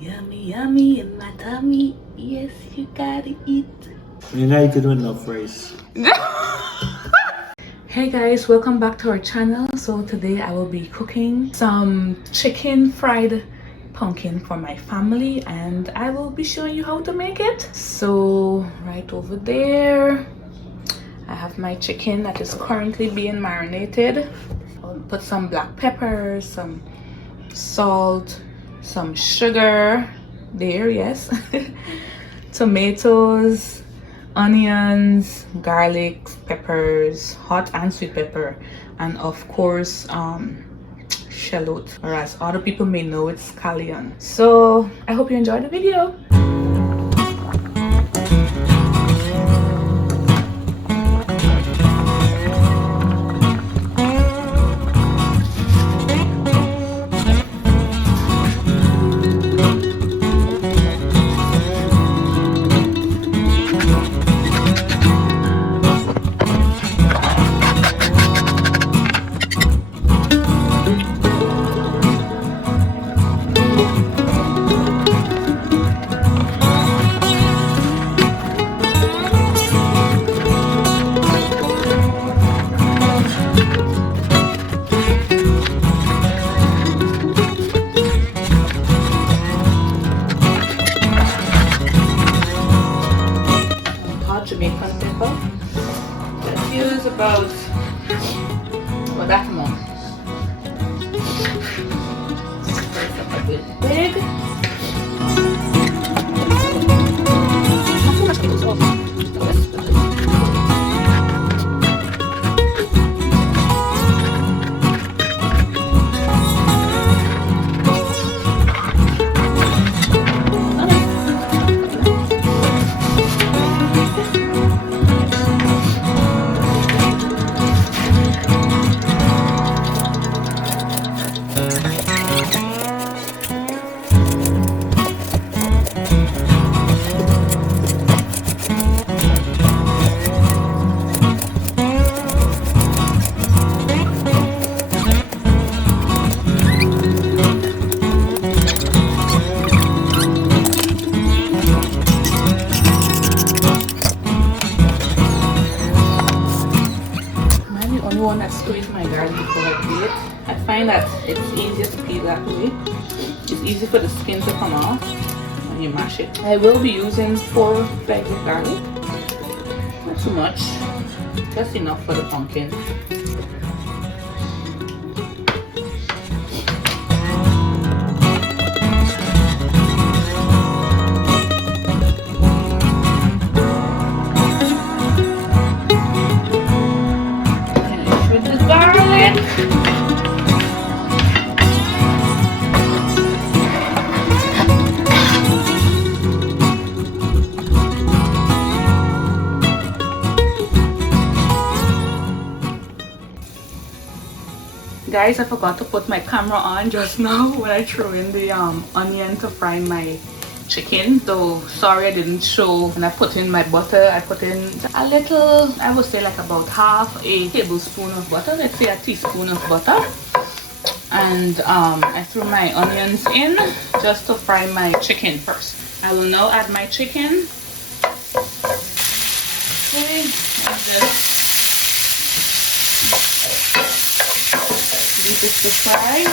Yummy, yummy in my tummy. Yes, you gotta eat. You know you could do enough rice. Hey guys, welcome back to our channel. So today I will be cooking some chicken fried pumpkin for my family, and I will be showing you how to make it. So right over there I have my chicken that is currently being marinated. I'll put some black pepper, some salt, some sugar there, yes, tomatoes, onions, garlic, peppers, hot and sweet pepper, and of course shallot, or as other people may know, it's scallion. So I hope you enjoyed the video. Jamaican pepper. Let's use about that amount. A bit big. Not too much pickles also. One that squeeze my garlic before I peel it. I find that it's easier to peel that way. It's easy for the skin to come off when you mash it. I will be using 4 bags of garlic. Not too much, just enough for the pumpkin. Guys, I forgot to put my camera on just now when I threw in the onion to fry my chicken. So sorry I didn't show when I put in my butter. I put in a little, I would say like about half a tablespoon of butter. Let's say a teaspoon of butter. And I threw my onions in just to fry my chicken first. I will now add my chicken. Okay, like this. Leave this to fry.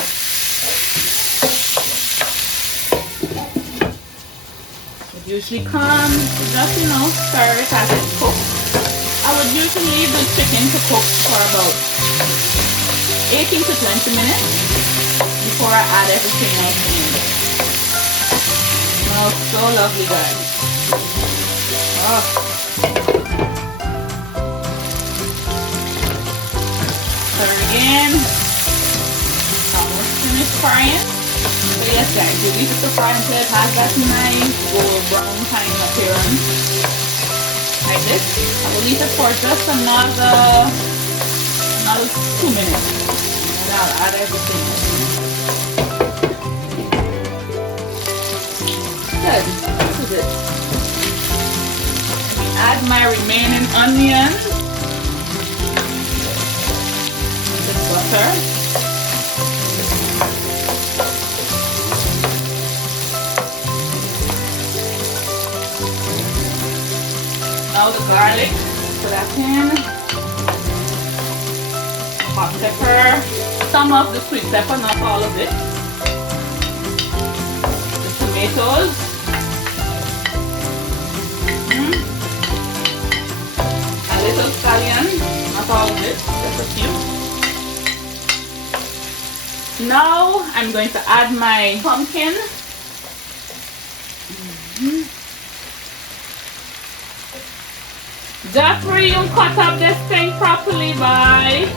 It usually comes, just stir it as it cooks. I would usually leave the chicken to cook for about 18 to 20 minutes before I add everything else in. Smells so lovely, guys. Oh. Stir again. Almost finished frying. So yes guys, you leave it to fry until it has that nice gold brown kind of appearance. Like this. I will leave it for just another 2 minutes. And I'll add everything. Good. This is it. Add my remaining onions. The butter. Now the garlic, put that in. Hot pepper, some of the sweet pepper, not all of it. The tomatoes. A little scallion, not all of it, just a few. Now I'm going to add my pumpkin. Jeffrey, you cut up this thing properly, bye.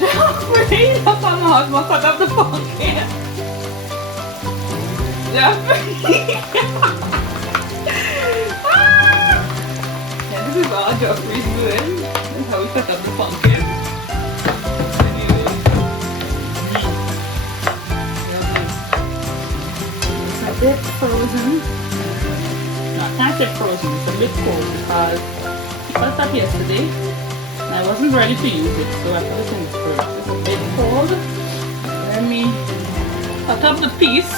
Jeffrey, look how my husband cut up the pumpkin. Jeffrey. Yeah, this is all Jeffrey's doing. This is how we cut up the pumpkin. It's a bit frozen. No, I can't say frozen, it's a bit cold because I cut up yesterday and I wasn't ready to use it, so I put it in the fridge. It's a bit cold. Let me cut up the piece,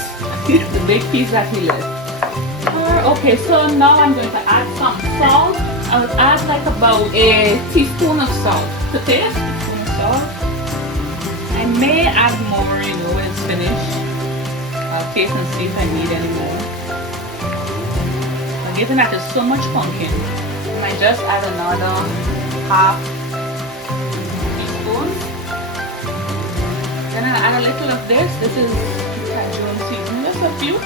the big piece that he left. Okay, so now I'm going to add some salt. I would add like about a teaspoon of salt to taste. Teaspoon of salt. I may add more, you know, when it's finished. I'll taste and see if I need any more. But given that there's so much pumpkin, I just add another half teaspoon. Then I'll add a little of this. This is Cajun seasoning, just a few.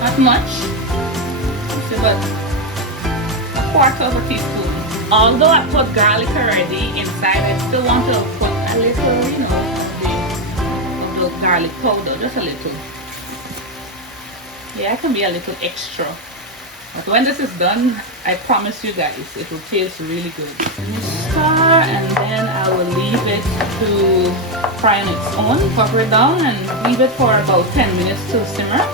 Not much. See, but a quarter of a teaspoon. Although I put garlic already inside, I still want to put a little, you know, of the garlic powder, just a little. Yeah, it can be a little extra. But when this is done, I promise you guys, it will taste really good. Let me stir, and then I will leave it to fry on its own. Cover it down and leave it for about 10 minutes to simmer.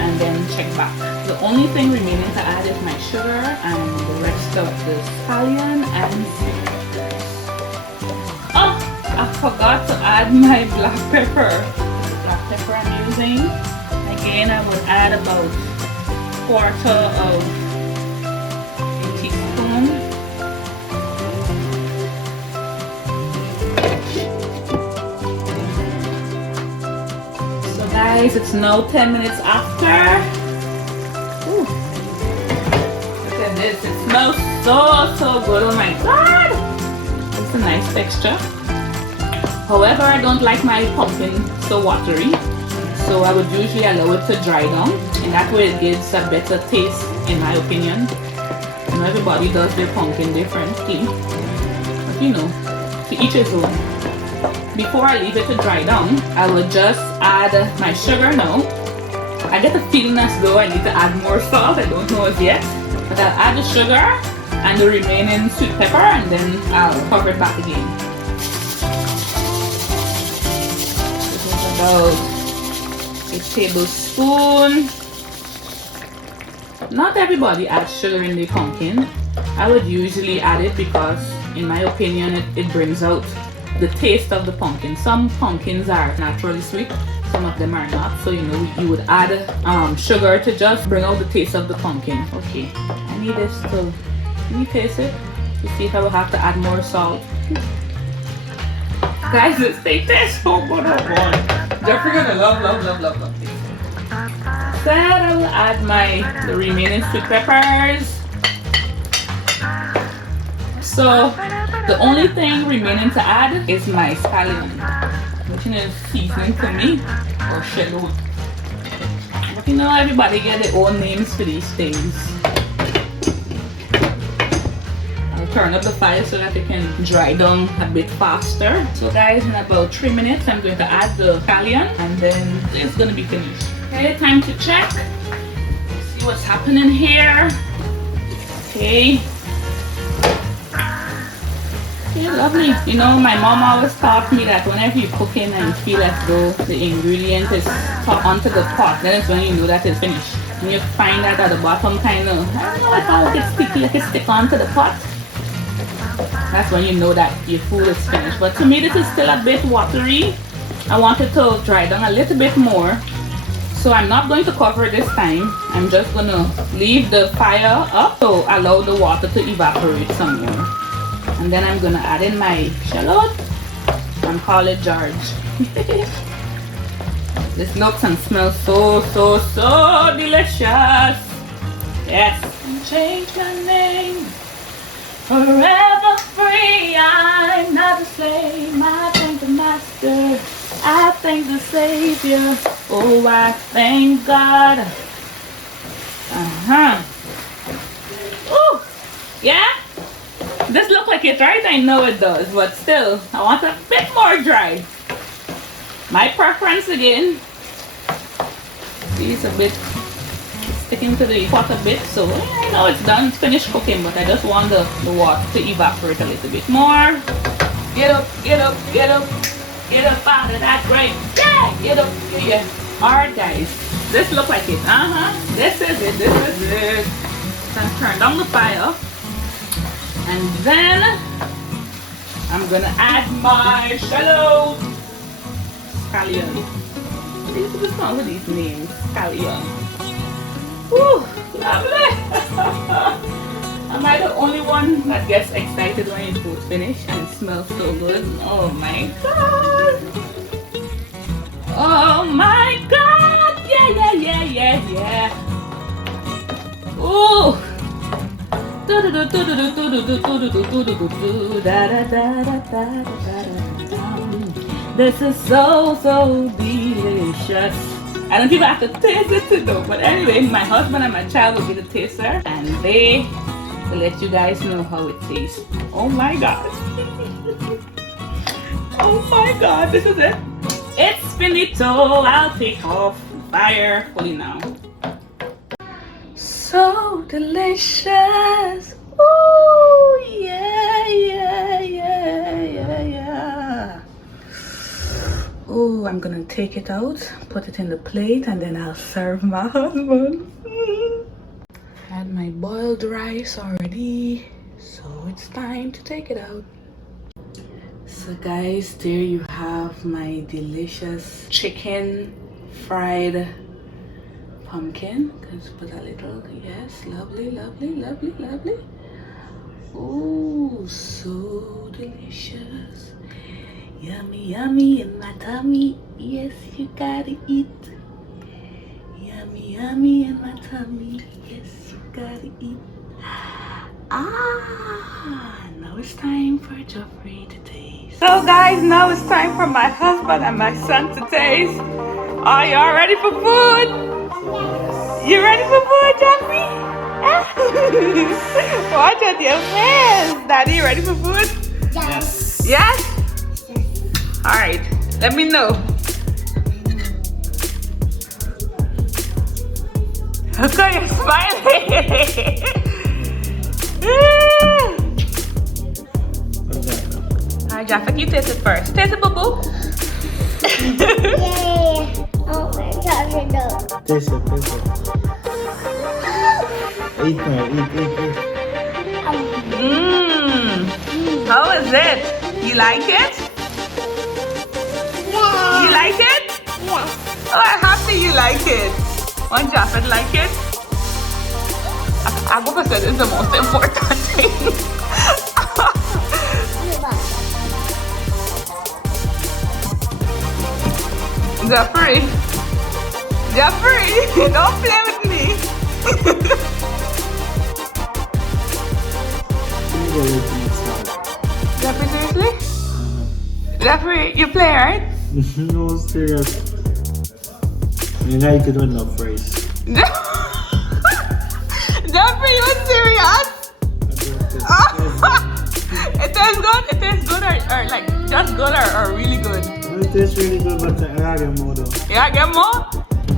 And then check back. The only thing remaining to add is my sugar and the rest of the scallion and citrus. Oh, I forgot to add my black pepper. This is the black pepper I'm using. Again, I would add about quarter of a teaspoon. So guys, it's now 10 minutes after. Ooh. Look at this, it smells so good, oh my god! It's a nice texture. However, I don't like my pumpkin so watery. So I would usually allow it to dry down, and that way it gives a better taste, in my opinion. You know, everybody does their pumpkin differently, but you know, to each his own. Before I leave it to dry down, I will just add my sugar now. I get a feeling as though I need to add more salt, I don't know as yet. But I'll add the sugar and the remaining sweet pepper, and then I'll cover it back again. This is about a tablespoon. Not everybody adds sugar in their pumpkin. I would usually add it because, in my opinion, it brings out the taste of the pumpkin. Some pumpkins are naturally sweet, some of them are not. So you know, you would add sugar to just bring out the taste of the pumpkin. Okay, I need this to, let me taste it to see if I will have to add more salt. Guys, this thing tastes so good, oh boy. Jeffrey gonna love this. Then I will add the remaining sweet peppers. So the only thing remaining to add is my scallion, which is seasoning to me, or shallot. But you know, everybody get their own names for these things. I'll turn up the fire so that it can dry down a bit faster. So guys, in about 3 minutes, I'm going to add the scallion, and then it's gonna be finished. Okay, time to check. See what's happening here. Okay. Okay, lovely. You know, my mom always taught me that whenever you cook in and you feel as though the ingredient is top onto the pot, then it's when you know that it's finished. And you find that at the bottom kind of, I don't know, it's all like it's sticky, like it's stick onto the pot. That's when you know that your food is finished. But to me, this is still a bit watery. I want it to dry down a little bit more. So I'm not going to cover this time. I'm just gonna leave the fire up to allow the water to evaporate some more. And then I'm gonna add in my shallot and call it George. This looks and smells so delicious. Yes. Change my name, forever free. I'm not a slave. I thank the master. I thank the Savior. Oh, I thank God. Ooh, yeah. This looks like it, right? I know it does, but still, I want a bit more dry. My preference again. See, it's a bit sticking to the pot a bit, so I know it's done, it's finished cooking, but I just want the water to evaporate a little bit more. Get up, get up, get up, get up out of that grate. Yeah, get up, yeah. Alright guys, this looks like it. This is it, this is it. So I'm turn down the fire, and then I'm gonna add my shallot. Scallion. These are the fun with these names. Scallion. Woo, lovely. Am I the only one that gets excited when it's food finished and it smells so good? Oh my god. Oh my god. Yeah. Ooh. This is so delicious. I don't even have to taste it to know. But anyway, my husband and my child will be the taster, and they will let you guys know how it tastes. Oh my god. Oh my god, this is it. It's finito. I'll take off fire fully now. So delicious. Ooh, yeah. Oh, I'm gonna take it out, put it in the plate, and then I'll serve my husband. Had my boiled rice already, so it's time to take it out. So guys, there you have my delicious chicken fried pumpkin. Let's put a little, yes, lovely. Oh, so delicious. Yummy in my tummy. Yes, you gotta eat. Yummy in my tummy. Yes, you gotta eat. Now it's time for Geoffrey to taste. So guys, now it's time for my husband and my son to taste. Are y'all ready for food? You ready for food, Geoffrey? Watch out your face. Daddy, ready for food? Yes. Yes? Alright, let me know. Okay, you're smiling. Alright, Jaffa, you taste it first. Taste it, boo-boo. Yay. Oh my gosh, I know. Taste it. Eat now, eat. How is it? You like it? Yeah. You like it? Yes. Oh, I'm happy you like it. One Jaffa like it? I would have said it's the most important thing. Jeffrey, don't play with me. Jeffrey, seriously? Jeffrey, you play, right? No, serious. You like it with enough rice. Jeffrey, you serious? It tastes good? It tastes good or like just good or really good? It tastes really good, but I gotta get more though. You gotta get more?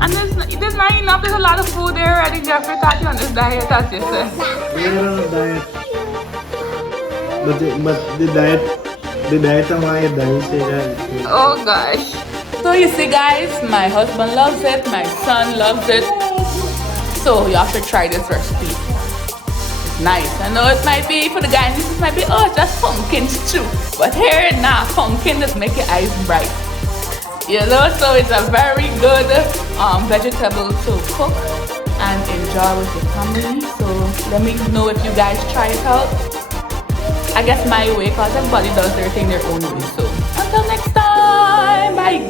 And there's not enough, there's a lot of food there already. Jeffrey thought you on this diet, as you said. We're on a diet. But the diet on my diet say that. Oh gosh. So you see guys, my husband loves it, my son loves it. So you have to try this recipe. It's nice. I know it might be for the guys, this might be, oh, it's just pumpkin stew. But here, nah, pumpkin just make your eyes bright. You know, so it's a very good vegetable to cook and enjoy with your family. So let me know if you guys try it out. I guess my way, because everybody does their thing their own way. So until next time, bye.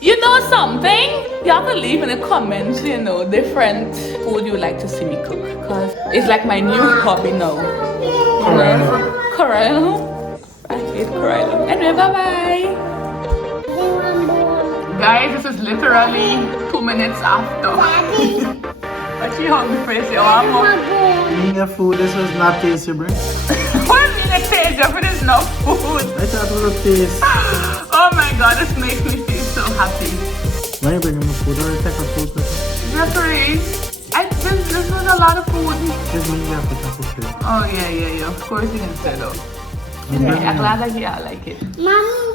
You know something? You have to leave in the comments, you know, different food you would like to see me cook. Because it's like my new hobby now. Corral. I hate corral. Anyway, bye-bye. Guys, this is literally 2 minutes after. But she hungry for this, you want more? Eating your food, this was not tasty, bro. What do you mean it tastes if it is no food? I thought it was a taste. Oh my god, this makes me feel so happy. Why are you bringing my food? Or take a food? Jeffrey, this was a lot of food. Just me, you have to take a food. Oh yeah, of course you can say though. I'm glad that you like it. Mommy.